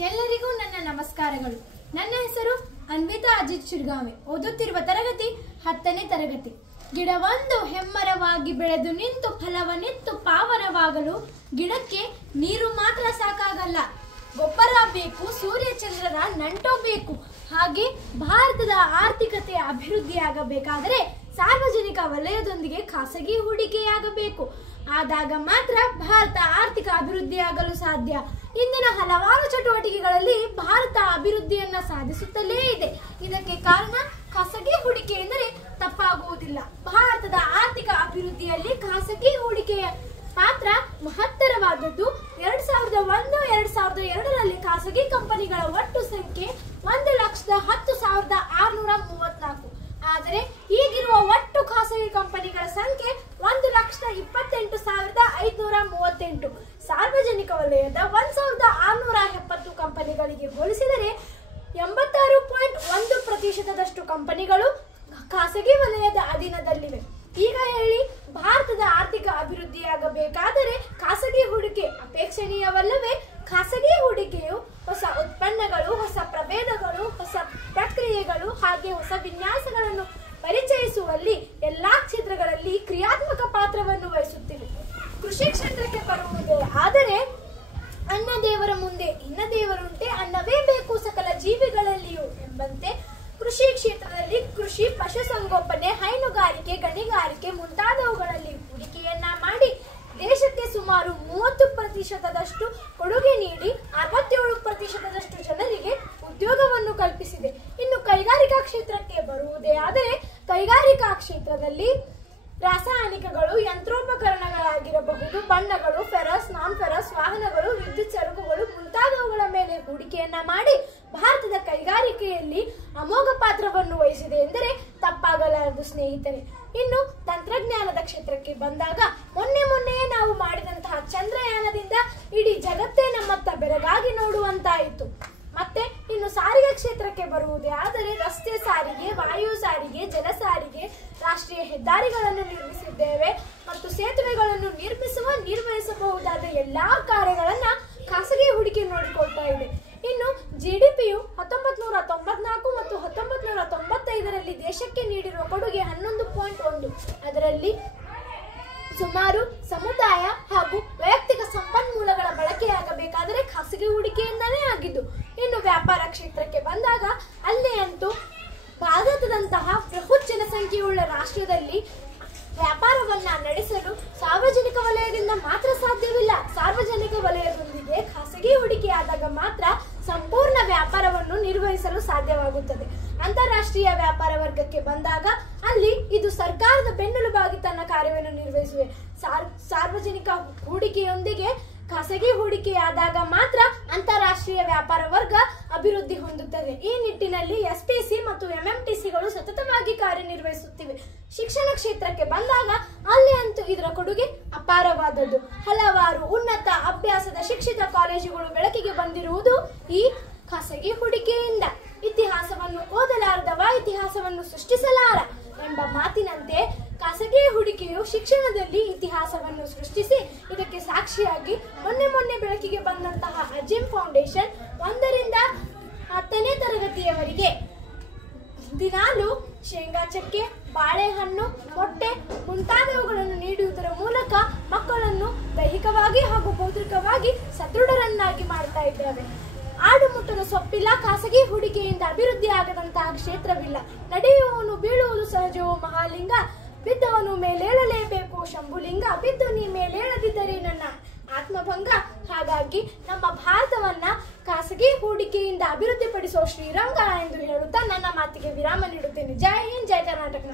ಎಲ್ಲರಿಗೂ ನನ್ನ ನಮಸ್ಕಾರಗಳು. ನನ್ನ ಹೆಸರು ಅನ್ವಿತಾ ಅಜಿತ್ ಶಿರ್ಗಾವಿ. ಓದುತ್ತಿರುವ ತರಗತಿ 10ನೇ ತರಗತಿ. ಗಿಡವೊಂದು ಹೆಮ್ಮರವಾಗಿ ಬೆಳೆದು ನಿಂತು ಫಲವನ್ನಿತ್ತು ಪಾವನವಾಗಲು ಗಿಡಕ್ಕೆ ನೀರು ಮಾತ್ರ ಸಾಕಾಗಲ್ಲ, ಗೊಬ್ಬರ ಬೇಕು, ಸೂರ್ಯಚಂದ್ರರ ನಂಟು ಬೇಕು. ಹಾಗೆ ಭಾರತದ ಆರ್ಥಿಕತೆ ಅಭಿವೃದ್ಧಿಯಾಗಬೇಕಾದರೆ ಸಾರ್ವಜನಿಕ ವಲಯದೊಂದಿಗೆ ಖಾಸಗಿ ಹೂಡಿಕೆಯಾಗಬೇಕು. ಆದಾಗ ಮಾತ್ರ ಭಾರತ ಆರ್ಥಿಕ ಅಭಿವೃದ್ಧಿಯಾಗಲು ಸಾಧ್ಯ. ಇಂದಿನ ಹಲವಾರು ಚಟುವಟಿಕೆಗಳಲ್ಲಿ ಭಾರತ ಅಭಿವೃದ್ಧಿಯನ್ನ ಸಾಧಿಸುತ್ತಲೇ ಇದೆ. ಇದಕ್ಕೆ ಕಾರಣ ಖಾಸಗಿ ಹೂಡಿಕೆ ಎಂದರೆ ತಪ್ಪಾಗುವುದಿಲ್ಲ. ಭಾರತದ ಆರ್ಥಿಕ ಅಭಿವೃದ್ಧಿಯಲ್ಲಿ ಖಾಸಗಿ ಹೂಡಿಕೆಯ ಪಾತ್ರ ಮಹತ್ತರವಾದದ್ದು. 2001-2002ರಲ್ಲಿ ಖಾಸಗಿ ಕಂಪನಿಗಳ ಒಟ್ಟು ಸಂಖ್ಯೆ 1,10,634. ಆದರೆ ಈಗಿರುವ ಒಟ್ಟು ಖಾಸಗಿ ಕಂಪನಿಗಳ ಸಂಖ್ಯೆ 1,28,538. ಸಾರ್ವಜನಿಕ ವಲಯದ 1,670 ಕಂಪನಿಗಳಿಗೆ ಹೋಲಿಸಿದರೆ 86.1% ಕಂಪನಿಗಳು ಖಾಸಗಿ ವಲಯದ ಅಧೀನದಲ್ಲಿವೆ. ಈಗ ಹೇಳಿ, ಭಾರತದ ಆರ್ಥಿಕ ಅಭಿವೃದ್ಧಿಯಾಗಬೇಕಾದರೆ ಖಾಸಗಿ ಹೂಡಿಕೆ ಅಪೇಕ್ಷಣೀಯವಲ್ಲವೇ? ಖಾಸಗಿ ಹೂಡಿಕೆಯು ಹೊಸ ಉತ್ಪನ್ನಗಳು, ಹೊಸ ಪ್ರಭೇದಗಳು, ಹೊಸ ಪ್ರಕ್ರಿಯೆಗಳು ಹಾಗೆ ಹೊಸ ವಿನ್ಯಾಸಗಳನ್ನು ಪರಿಚಯಿಸುವಲ್ಲಿ ಎಲ್ಲಾ ಕ್ಷೇತ್ರಗಳಲ್ಲಿ ಕ್ರಿಯಾತ್ಮಕ ಪಾತ್ರವನ್ನು ವಹಿಸುತ್ತಿವೆ. ಕೃಷಿ ಕ್ಷೇತ್ರಕ್ಕೆ ಬರುವುದೇ ಆದರೆ ಅನ್ನ ದೇವರ ಮುಂದೆ ಇನ್ನ ದೇವರುಂಟೆ, ಅನ್ನವೇ ಬೇಕು ಸಕಲ ಜೀವಿಗಳಲ್ಲಿಯೂ ಎಂಬಂತೆ ಕೃಷಿ ಕ್ಷೇತ್ರದಲ್ಲಿ ಕೃಷಿ, ಪಶುಸಂಗೋಪನೆ, ಹೈನುಗಾರಿಕೆ, ಗಣಿಗಾರಿಕೆ ಮುಂತಾದವುಗಳಲ್ಲಿ ಹೂಡಿಕೆಯನ್ನ ಮಾಡಿ ದೇಶಕ್ಕೆ ಸುಮಾರು 30% ಕೊಡುಗೆ ನೀಡಿ 67% ಜನರಿಗೆ ಉದ್ಯೋಗವನ್ನು ಕಲ್ಪಿಸಿದೆ. ಇನ್ನು ಕೈಗಾರಿಕಾ ಕ್ಷೇತ್ರಕ್ಕೆ ಬರುವುದೇ ಆದರೆ ಕೈಗಾರಿಕಾ ಕ್ಷೇತ್ರದಲ್ಲಿ ರಾಸಾಯನಿಕಗಳು, ಯಂತ್ರೋಪಕರಣಗಳಾಗಿರಬಹುದು, ಬಣ್ಣಗಳು, ಫೆರಸ್, ನಾನ್ ಫೆರಸ್, ವಾಹನಗಳು, ವಿದ್ಯುತ್ ಸರಕುಗಳು ಮುಂತಾದವುಗಳ ಮೇಲೆ ಹೂಡಿಕೆಯನ್ನ ಮಾಡಿ ಭಾರತದ ಕೈಗಾರಿಕೆಯಲ್ಲಿ ಅಮೋಘ ಪಾತ್ರವನ್ನು ವಹಿಸಿದೆ ಎಂದರೆ ತಪ್ಪಾಗಲಾರದು ಸ್ನೇಹಿತರೆ. ಇನ್ನು ತಂತ್ರಜ್ಞಾನದ ಕ್ಷೇತ್ರಕ್ಕೆ ಬಂದಾಗ ಮೊನ್ನೆಯೇ ನಾವು ಮಾಡಿದಂತಹ ಚಂದ್ರಯಾನದಿಂದ ಇಡೀ ಜಗತ್ತೇ ನಮ್ಮತ್ತ ಬೆರಗಾಗಿ ನೋಡುವಂತಾಯಿತು. ಮತ್ತೆ ಇನ್ನು ಸಾರಿಗೆ ಕ್ಷೇತ್ರಕ್ಕೆ ಬರುವುದೇ ಆದರೆ ರಸ್ತೆ ಸಾರಿಗೆ, ವಾಯು ಸಾರಿಗೆ, ಜಲ ಸಾರಿಗೆ, ರಾಷ್ಟ್ರೀಯ ಹೆದ್ದಾರಿಗಳನ್ನು ನಿರ್ಮಿಸಿದ್ದೇವೆ ಮತ್ತು ಸೇತುವೆಗಳನ್ನು ನಿರ್ವಹಿಸಬಹುದಾದ ಎಲ್ಲಾ ಕಾರ್ಯಗಳನ್ನ ಖಾಸಗಿ ಹೂಡಿಕೆ ನೋಡಿಕೊಳ್ತಾ ಇದೆ. ಇನ್ನು GDPಯು 1994 ಮತ್ತು 1995ರಲ್ಲಿ ದೇಶಕ್ಕೆ ನೀಡಿರುವ ಕೊಡುಗೆ 11.1. ಅದರಲ್ಲಿ ಸುಮಾರು ಸಮುದಾಯ ಹಾಗೂ ವೈಯಕ್ತಿಕ ಸಂಪನ್ಮೂಲಗಳ ಬಳಕೆಯಾಗಬೇಕಾದರೆ ಖಾಸಗಿ ಹೂಡಿಕೆಯಿಂದಲೇ ಆಗಿದ್ದು. ಇನ್ನು ವ್ಯಾಪಾರ ಕ್ಷೇತ್ರಕ್ಕೆ ಬಂದಾಗ ಅಲ್ಲಿ ಅಂತೂ ಭಾರತದಂತಹ ಬೃಹತ್ ಜನಸಂಖ್ಯೆಯುಳ್ಳ ರಾಷ್ಟ್ರದಲ್ಲಿ ವ್ಯಾಪಾರವನ್ನ ನಡೆಸಲು ಸಾರ್ವಜನಿಕ ವಲಯದಿಂದ ಮಾತ್ರ ಸಾಧ್ಯವಿಲ್ಲ. ಸಾರ್ವಜನಿಕ ವಲಯದೊಂದಿಗೆ ಖಾಸಗಿ ಹೂಡಿಕೆಯಾದಾಗ ಮಾತ್ರ ಸಂಪೂರ್ಣ ವ್ಯಾಪಾರವನ್ನು ನಿರ್ವಹಿಸಲು ಸಾಧ್ಯವಾಗುತ್ತದೆ. ಅಂತಾರಾಷ್ಟ್ರೀಯ ವ್ಯಾಪಾರ ವರ್ಗಕ್ಕೆ ಬಂದಾಗ ಅಲ್ಲಿ ಇದು ಸರ್ಕಾರದ ಬೆನ್ನೆಲುಬಾಗಿ ತನ್ನ ಕಾರ್ಯವನ್ನು ನಿರ್ವಹಿಸುವೆ. ಸಾರ್ವಜನಿಕ ಹೂಡಿಕೆಯೊಂದಿಗೆ ಖಾಸಗಿ ಹೂಡಿಕೆಯಾದಾಗ ಮಾತ್ರ ಅಂತಾರಾಷ್ಟ್ರೀಯ ವ್ಯಾಪಾರ ವರ್ಗ ಅಭಿವೃದ್ಧಿ ಹೊಂದುತ್ತದೆ. ಈ ನಿಟ್ಟಿನಲ್ಲಿ SPC ಮತ್ತು MMTCಗಳು ಸತತವಾಗಿ ಕಾರ್ಯನಿರ್ವಹಿಸುತ್ತಿವೆ. ಶಿಕ್ಷಣ ಕ್ಷೇತ್ರಕ್ಕೆ ಬಂದಾಗ ಅಲ್ಲಿ ಅಂತೂ ಇದರ ಕೊಡುಗೆ ಅಪಾರವಾದದ್ದು. ಹಲವಾರು ಉನ್ನತ ಅಭ್ಯಾಸದ ಶಿಕ್ಷಿತ ಕಾಲೇಜುಗಳು ಬೆಳಕಿಗೆ ಬಂದಿರುವುದು ಈ ಖಾಸಗಿ ಹೂಡಿಕೆಯಿಂದ. ಇತಿಹಾಸವನ್ನು ಓದಲಾರದವ ಇತಿಹಾಸವನ್ನು ಸೃಷ್ಟಿಸಲಾರ ಎಂಬ ಮಾತಿನಂತೆ ಖಾಸಗಿ ಹೂಡಿಕೆಯು ಶಿಕ್ಷಣದಲ್ಲಿ ಇತಿಹಾಸವನ್ನು ಸೃಷ್ಟಿಸಿ ಇದಕ್ಕೆ ಸಾಕ್ಷಿಯಾಗಿ ಮೊನ್ನೆ ಬೆಳಕಿಗೆ ಬಂದಂತಹ ಅಜಿಮ್ ಫೌಂಡೇಶನ್ 1ರಿಂದ 10ನೇ ತರಗತಿಯವರೆಗೆ ದಿನಾಲು ಶೇಂಗಾ ಚಕ್ಕೆ, ಬಾಳೆಹಣ್ಣು, ಮೊಟ್ಟೆ ಮುಂತಾದವುಗಳನ್ನು ನೀಡುವುದರ ಮೂಲಕ ಮಕ್ಕಳನ್ನು ದೈಹಿಕವಾಗಿ ಹಾಗೂ ಬೌದ್ಧಿಕವಾಗಿ ಸದೃಢರನ್ನಾಗಿ ಮಾಡ್ತಾ ಇದ್ದಾರೆ. ಆಡು ಮುಟ್ಟದ ಸೊಪ್ಪಿಲ್ಲ, ಖಾಸಗಿ ಹೂಡಿಕೆಯಿಂದ ಅಭಿವೃದ್ಧಿ ಆಗದಂತಹ ಕ್ಷೇತ್ರವಿಲ್ಲ. ನಡೆಯುವವನು ಬೀಳುವುದು ಸಹಜವೋ ಮಹಾಲಿಂಗ, ಬಿದ್ದವನು ಮೇಲೇಳಲೇಬೇಕು ಶಂಭುಲಿಂಗ, ಬಿದ್ದು ನೀ ಮೇಲೇಳದಿದ್ದರೆ ನನ್ನ ಆತ್ಮಭಂಗ. ಹಾಗಾಗಿ ನಮ್ಮ ಭಾರತವನ್ನ ಖಾಸಗಿ ಹೂಡಿಕೆಯಿಂದ ಅಭಿವೃದ್ಧಿಪಡಿಸುವ ಶ್ರೀರಂಗ ಎಂದು ಹೇಳುತ್ತಾ ನನ್ನ ಮಾತಿಗೆ ವಿರಾಮ ನೀಡುತ್ತೇನೆ. ಜೈ ಹಿಂದ್, ಜೈ ಕರ್ನಾಟಕ.